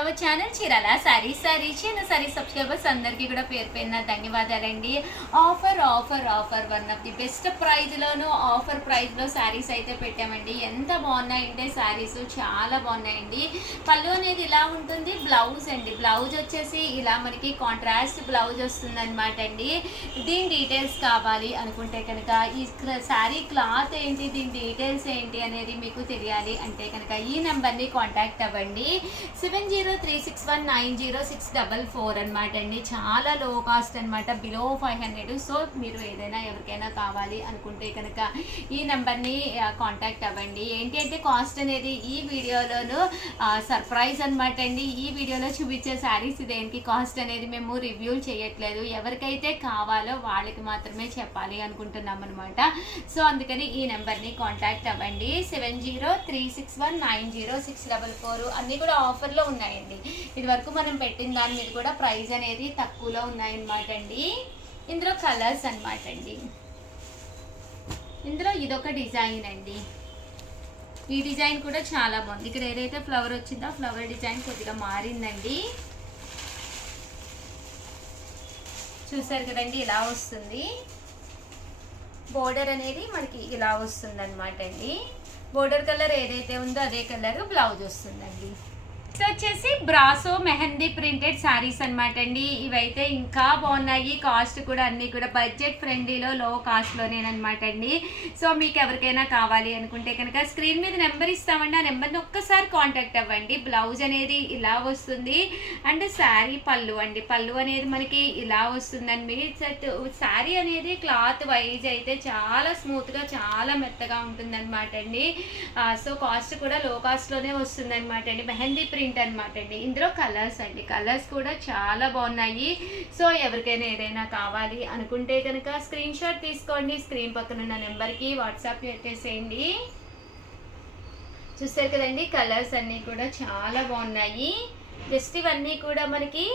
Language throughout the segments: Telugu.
Hour channel Chirala saris subscribers అందరికీ కూడా పేరు పేరున ధన్యవాదాలండి. Offer one of the best ప్రైజ్లోను ఆఫర్ ప్రైజ్లో శారీస్ అయితే పెట్టామండి. ఎంత బాగున్నాయంటే శారీస్ చాలా బాగున్నాయండి. పళ్ళు అనేది ఇలా ఉంటుంది. బ్లౌజ్ అండి, బ్లౌజ్ వచ్చేసి ఇలా మనకి కాంట్రాస్ట్ బ్లౌజ్ వస్తుంది అనమాట అండి. దీని డీటెయిల్స్ కావాలి అనుకుంటే కనుక ఈ శారీ క్లాత్ ఏంటి, దీని డీటెయిల్స్ ఏంటి అనేది మీకు తెలియాలి అంటే కనుక ఈ నెంబర్ని కాంటాక్ట్ అవ్వండి. 7036190644 అనమాట అండి. చాలా లో కాస్ట్ అనమాట, బిలో 500. సో మీరు ఏదైనా ఎవరికైనా కావాలి అనుకుంటే కనుక ఈ నెంబర్ని కాంటాక్ట్ అవ్వండి. ఏంటి అంటే కాస్ట్ అనేది ఈ వీడియోలోను సర్ప్రైజ్ అనమాట అండి. ఈ వీడియోలో చూపించే శారీస్ దేనికి కాస్ట్ అనేది మేము రివ్యూ చేయట్లేదు, ఎవరికైతే కావాలో వాళ్ళకి మాత్రమే చెప్పాలి అనుకుంటున్నాం అనమాట. సో అందుకని ఈ నెంబర్ని కాంటాక్ట్ అవ్వండి. 7036190644 అన్నీ కూడా ఆఫర్లో ఉన్నాయండి. ఇది వరకు మనం పెట్టిన దాని మీద కూడా ప్రైస్ అనేది తక్కువలో ఉన్నాయన్నమాట అండి. ఇందులో కలర్స్ అనమాట అండి. ఇందులో ఇదొక డిజైన్ అండి. ఈ డిజైన్ కూడా చాలా బాగుంది. ఇక్కడ ఏదైతే ఫ్లవర్ వచ్చిందో ఫ్లవర్ డిజైన్ కొద్దిగా మారిందండి. చూసారు కదండి, ఇలా వస్తుంది. బోర్డర్ అనేది మనకి ఇలా వస్తుంది అనమాట అండి. బోర్డర్ కలర్ ఏదైతే ఉందో అదే కలర్ బ్లౌజ్ వస్తుందండి. ఇది వచ్చేసి బ్రాసో మెహందీ ప్రింటెడ్ శారీస్ అనమాట అండి. ఇవైతే ఇంకా బాగున్నాయి. కాస్ట్ కూడా అన్నీ కూడా బడ్జెట్ ఫ్రెండ్లీలో లో కాస్ట్లోనేనమాట అండి. సో మీకు ఎవరికైనా కావాలి అనుకుంటే కనుక స్క్రీన్ మీద నెంబర్ ఇస్తామండి. ఆ నెంబర్ని ఒక్కసారి కాంటాక్ట్ అవ్వండి. బ్లౌజ్ అనేది ఇలా వస్తుంది అండ్ శారీ పళ్ళు అండి. పళ్ళు అనేది మనకి ఇలా వస్తుందండి. శారీ అనేది క్లాత్ వైజ్ అయితే చాలా స్మూత్గా చాలా మెత్తగా ఉంటుందన్నమాట అండి. సో కాస్ట్ కూడా లో కాస్ట్లోనే వస్తుంది అనమాట అండి. మెహందీ ప్రింట్ అనమాట అండి. ఇందులో కలర్స్ అండి, కలర్స్ కూడా చాలా బాగున్నాయి. సో ఎవరికైనా ఏదైనా కావాలి అనుకుంటే కనుక స్క్రీన్ షాట్ తీసుకోండి. స్క్రీన్ పక్కన ఉన్న నెంబర్కి వాట్సాప్ చేసేయండి. చూస్తారు కదండి, కలర్స్ అన్నీ కూడా చాలా బాగున్నాయి. జస్ట్ ఇవన్నీ కూడా మనకి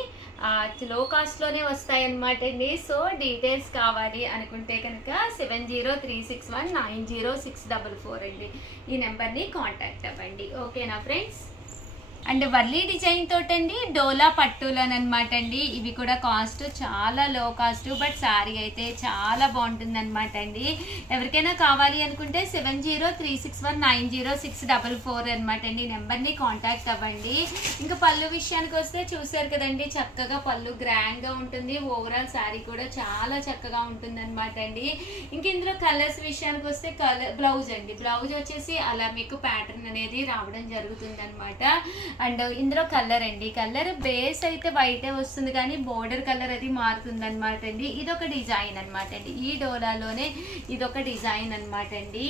లో కాస్ట్లోనే వస్తాయన్నమాట అండి. సో డీటెయిల్స్ కావాలి అనుకుంటే కనుక 7036190644 అండి. ఈ నెంబర్ని కాంటాక్ట్ అవ్వండి. ఓకేనా ఫ్రెండ్స్? అండ్ వర్లీ డిజైన్ తోటండి డోలా పట్టులోనమాట అండి. ఇవి కూడా కాస్ట్ చాలా లో కాస్ట్, బట్ శారీ అయితే చాలా బాగుంటుంది అనమాట అండి. ఎవరికైనా కావాలి అనుకుంటే 7036190644 అనమాట అండి. ఈ నెంబర్ని కాంటాక్ట్ అవ్వండి. ఇంకా పళ్ళు విషయానికి వస్తే చూసారు కదండి, చక్కగా పళ్ళు గ్రాండ్గా ఉంటుంది. ఓవరాల్ శారీ కూడా చాలా చక్కగా ఉంటుంది అనమాట అండి. ఇంక ఇందులో కలర్స్ విషయానికి వస్తే బ్లౌజ్ అండి. బ్లౌజ్ వచ్చేసి అలా మీకు ప్యాటర్న్ అనేది రావడం జరుగుతుంది అనమాట. అండ్ ఇందులో కలర్ అండి. కలర్ బేస్ అయితే వైటే వస్తుంది కానీ బోర్డర్ కలర్ అది మారుతుంది అనమాట అండి. ఇదొక డిజైన్ అనమాట అండి. ఈ డోలాలోనే ఇదొక డిజైన్ అనమాట అండి.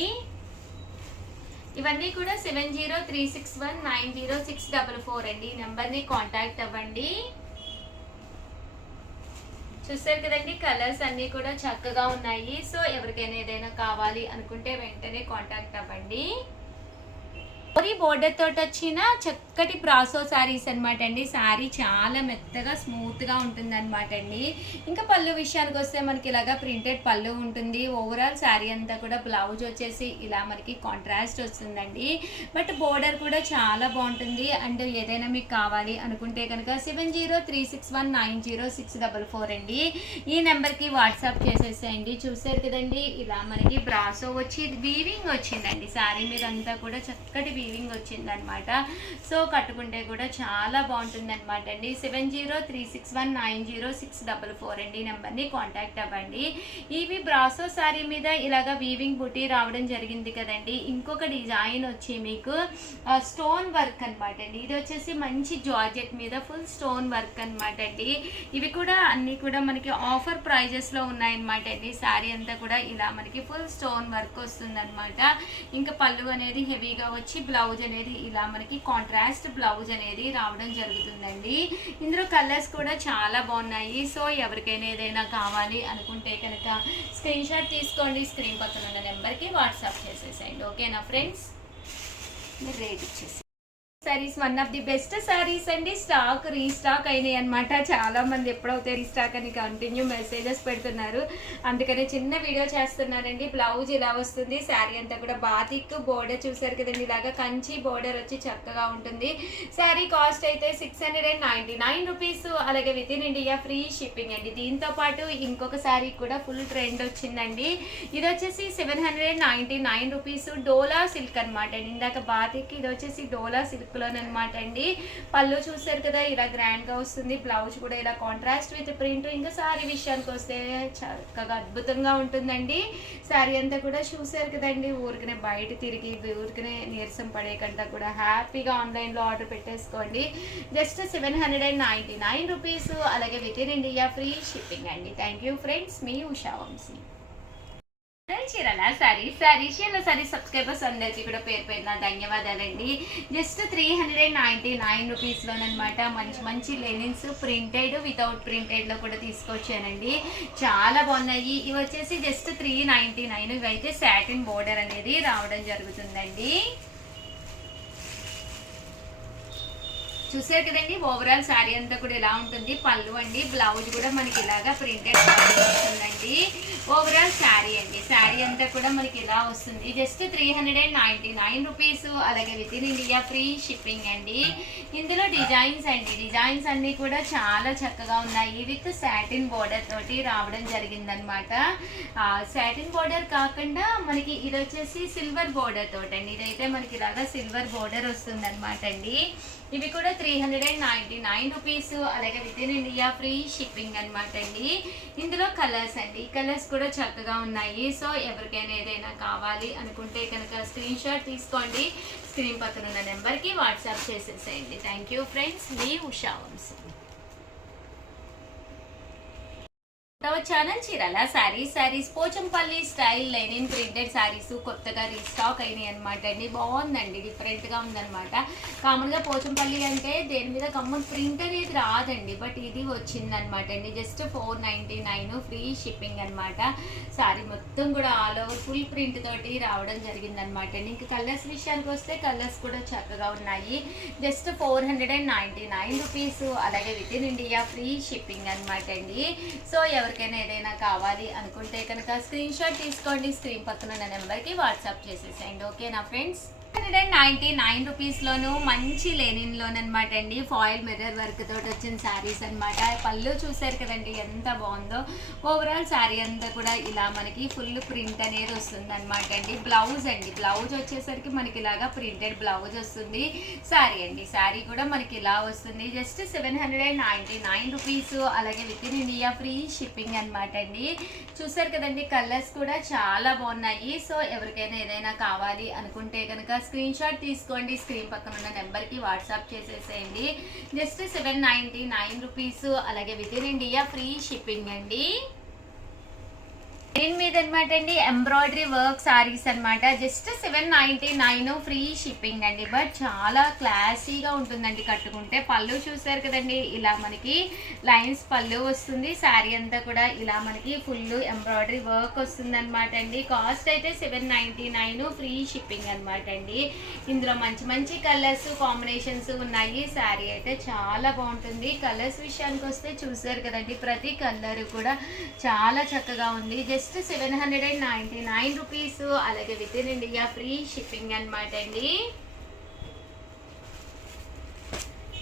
ఇవన్నీ కూడా 7036190644 అండి. ఈ నెంబర్ని కాంటాక్ట్ అవ్వండి. చూస్తారు కదండి, కలర్స్ అన్నీ కూడా చక్కగా ఉన్నాయి. సో ఎవరికైనా ఏదైనా కావాలి అనుకుంటే వెంటనే కాంటాక్ట్ అవ్వండి. బోర్డర్ తోటి వచ్చిన చక్కటి బ్రాసో శారీస్ అనమాట అండి. శారీ చాలా మెత్తగా స్మూత్గా ఉంటుంది అనమాట అండి. ఇంకా పళ్ళు విషయానికి వస్తే మనకి ఇలాగా ప్రింటెడ్ పళ్ళు ఉంటుంది. ఓవరాల్ శారీ అంతా కూడా బ్లౌజ్ వచ్చేసి ఇలా మనకి కాంట్రాస్ట్ వస్తుందండి. బట్ బోర్డర్ కూడా చాలా బాగుంటుంది. అండ్ ఏదైనా మీకు కావాలి అనుకుంటే కనుక 7036190644 అండి. ఈ నెంబర్కి వాట్సాప్ చేసేసేయండి. చూసారు కదండి, ఇలా మనకి బ్రాసో వచ్చి వీవింగ్ వచ్చిందండి. శారీ మీద అంతా కూడా చక్కటి వీవింగ్ వచ్చిందనమాట. సో కట్టుకుంటే కూడా చాలా బాగుంటుంది అనమాట అండి. 7036190644 అండి. ఈ నెంబర్ని కాంటాక్ట్ అవ్వండి. ఇవి బ్రాసో శారీ మీద ఇలాగా వీవింగ్ బుటీ రావడం జరిగింది కదండి. ఇంకొక డిజైన్ వచ్చి మీకు స్టోన్ వర్క్ అనమాట అండి. ఇది వచ్చేసి మంచి జార్జెట్ మీద ఫుల్ స్టోన్ వర్క్ అనమాట అండి. ఇవి కూడా అన్నీ కూడా మనకి ఆఫర్ ప్రైజెస్లో ఉన్నాయన్నమాట అండి. శారీ అంతా కూడా ఇలా మనకి ఫుల్ స్టోన్ వర్క్ వస్తుంది అనమాట. ఇంకా పళ్ళు అనేది హెవీగా వచ్చి బ్లౌజ్ అనేది ఇలా మనకి కాంట్రాస్ట్ బ్లౌజ్ అనేది రావడం జరుగుతుందండి. ఇందులో కలర్స్ కూడా చాలా బాగున్నాయి. సో ఎవరికైనా ఏదైనా కావాలి అనుకుంటే కనుక స్క్రీన్ షాట్ తీసుకోండి. స్క్రీన్ పక్కన ఉన్న నెంబర్కి వాట్సాప్ చేసేసేయండి. ఓకేనా ఫ్రెండ్స్? మీరు రేట్ ఇచ్చేసి saris one of the best saris అండి. స్టాక్ రీస్టాక్ అయినాయి అనమాట. చాలా మంది ఎప్పుడైతే రీస్టాక్ అని కంటిన్యూ మెసేజెస్ పెడుతున్నారు, అందుకనే చిన్న వీడియో చేస్తున్నారండి. బ్లౌజ్ ఇలా వస్తుంది, శారీ అంతా కూడా బాతిక్ బోర్డర్ చూసారు కదండి, ఇలాగా కంచి బోర్డర్ వచ్చి చక్కగా ఉంటుంది. శారీ కాస్ట్ అయితే 699 రూపీస్, అలాగే with in India free shipping అండి. దీంతో పాటు ఇంకొక శారీ కూడా ఫుల్ ట్రెండ్ వచ్చిందండి. ఇది వచ్చేసి 799 రూపీస్, డోలా సిల్క్ అనమాట అండి. ఇందాక బాతిక్, ఇది వచ్చేసి డోలా సిల్క్ అనమాట అండి. పళ్ళు చూసారు కదా ఇలా గ్రాండ్ గా వస్తుంది, బ్లౌజ్ కూడా ఇలా కాంట్రాస్ట్ విత్ ప్రింట్. ఇంకా సారీ విషయానికి వస్తే చక్కగా అద్భుతంగా ఉంటుందండి. శారీ అంతా కూడా చూసారు కదండి, ఊరికనే బయట తిరిగి ఊరికనే నీరసం పడే కంటే కూడా హ్యాపీగా ఆన్లైన్ లో ఆర్డర్ పెట్టేసుకోండి. జస్ట్ 799 రూపీస్, అలాగే with in India free shipping అండి. థ్యాంక్ యూ ఫ్రెండ్స్, మీ ఉషా వంశీ. చీరల సారీ సబ్స్క్రైబర్స్ అందరికీ కూడా పేరు పేరున ధన్యవాదాలండి. జస్ట్ 399 రూపీస్లోనమాట మంచి మంచి లెనిన్స్ ప్రింటెడ్ వితౌట్ ప్రింటెడ్లో కూడా తీసుకొచ్చానండి. చాలా బాగున్నాయి. ఇవి వచ్చేసి జస్ట్ 399. ఇవైతే సాటిన్ బోర్డర్ అనేది రావడం జరుగుతుందండి. చూసారు కదండి, ఓవరాల్ శారీ అంతా కూడా ఇలా ఉంటుంది. పళ్ళు అండి, బ్లౌజ్ కూడా మనకి ఇలాగా ప్రింటెడ్ వస్తుందండి. ఓవరాల్ శారీ అండి, శారీ అంతా కూడా మనకి ఇలా వస్తుంది. జస్ట్ 399 రూపీస్, అలాగే with in India free shipping అండి. ఇందులో డిజైన్స్ అండి, డిజైన్స్ అన్ని కూడా చాలా చక్కగా ఉన్నాయి. విత్ సాటిన్ బోర్డర్ తోటి రావడం జరిగిందనమాట. సాటిన్ బోర్డర్ కాకుండా మనకి ఇది వచ్చేసి సిల్వర్ బోర్డర్ తోటి అండి. ఇదైతే మనకి ఇలాగా సిల్వర్ బోర్డర్ వస్తుంది అనమాట అండి. ఇవి కూడా 399 రూపీస్, అలాగే with in India free shipping అనమాట అండి. ఇందులో కలర్స్ అండి, కలర్స్ కూడా చక్కగా ఉన్నాయి. సో ఎవరికైనా ఏదైనా కావాలి అనుకుంటే కనుక స్క్రీన్ షాట్ తీసుకోండి, స్క్రీన్ పక్కన ఉన్న నెంబర్కి వాట్సాప్ చేసేసేయండి. థ్యాంక్ యూ ఫ్రెండ్స్, మీ Usha Vamsi. Channel Chirala saris Pochampally style linen printed saris restock రీస్టాక్ అయినాయి అనమాట అండి. బాగుందండి, డిఫరెంట్గా ఉందనమాట. కామన్గా పోచంపల్లి అంటే దేని మీద కమ్మన్ ప్రింట్ అనేది రాదండి, బట్ ఇది వచ్చిందనమాట అండి. జస్ట్ 499 ఫ్రీ షిప్పింగ్ అనమాట. సారీ మొత్తం కూడా ఆల్ ఓవర్ ఫుల్ ప్రింట్ తోటి రావడం జరిగిందనమాట అండి. ఇంకా కలర్స్ విషయానికి వస్తే కలర్స్ కూడా చక్కగా ఉన్నాయి. జస్ట్ 499 రూపీస్, అలాగే with in India free shipping అనమాట అండి. సో ఎవరికైనా ఏదైనా కావాలి అనుకుంటే కనుక స్క్రీన్ షాట్ తీసుకోండి, స్క్రీన్ పక్కన ఉన్న నెంబర్కి వాట్సాప్ చేసేసేయండి. ఓకేనా ఫ్రెండ్స్? 199 రూపీస్లోను మంచి లెనిన్లోనమాట అండి. ఫాయిల్ మిర్రర్ వర్క్ తోటి వచ్చిన శారీస్ అనమాట. పళ్ళు చూసారు కదండి ఎంత బాగుందో. ఓవరాల్ శారీ అంతా కూడా ఇలా మనకి ఫుల్ ప్రింట్ అనేది వస్తుంది అనమాట అండి. బ్లౌజ్ అండి, బ్లౌజ్ వచ్చేసరికి మనకి ఇలాగా ప్రింటెడ్ బ్లౌజ్ వస్తుంది. శారీ అండి, శారీ కూడా మనకి ఇలా వస్తుంది. జస్ట్ 799 రూపీస్, అలాగే with in India free shipping అనమాట అండి. చూసారు కదండి, కలర్స్ కూడా చాలా బాగున్నాయి. సో ఎవరికైనా ఏదైనా కావాలి అనుకుంటే కనుక స్క్రీన్ షాట్ తీసుకోండి, స్క్రీన్ పక్కన ఉన్న నెంబర్కి వాట్సాప్ చేసేసేయండి. జస్ట్ 799 రూపీస్, అలాగే with in India free shipping అండి. దీని మీద అనమాట అండి ఎంబ్రాయిడరీ వర్క్ సారీస్ అనమాట. జస్ట్ 799 ఫ్రీ షిప్పింగ్ అండి. బట్ చాలా క్లాసీగా ఉంటుందండి కట్టుకుంటే. పళ్ళు చూసారు కదండి, ఇలా మనకి లైన్స్ పళ్ళు వస్తుంది. శారీ అంతా కూడా ఇలా మనకి ఫుల్ ఎంబ్రాయిడరీ వర్క్ వస్తుంది అనమాట అండి. కాస్ట్ అయితే 799 ఫ్రీ షిప్పింగ్ అనమాట అండి. ఇందులో మంచి మంచి కలర్స్ కాంబినేషన్స్ ఉన్నాయి. శారీ అయితే చాలా బాగుంటుంది. కలర్స్ విషయానికి వస్తే చూసారు కదండి, ప్రతి కలర్ కూడా చాలా చక్కగా ఉంది. జస్ట్ 799 రూపీస్, అలాగే with in India free shipping అనమాట అండి.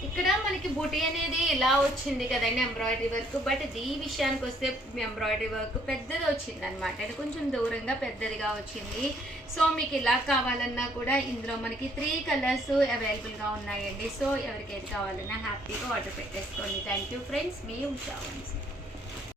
ఇక్కడ మనకి బుటీ అనేది ఇలా వచ్చింది కదండి ఎంబ్రాయిడరీ వర్క్. బట్ ఈ విషయానికి వస్తే ఎంబ్రాయిడరీ వర్క్ పెద్దది వచ్చింది అనమాట, అంటే కొంచెం దూరంగా పెద్దదిగా వచ్చింది. సో మీకు ఇలా కావాలన్నా కూడా ఇందులో మనకి 3 కలర్స్ అవైలబుల్గా ఉన్నాయండి. సో ఎవరికి ఏది కావాలన్నా హ్యాపీగా ఆర్డర్ పెట్టేసుకోండి. థ్యాంక్ యూ ఫ్రెండ్స్, మీ ఉషా వంశీ.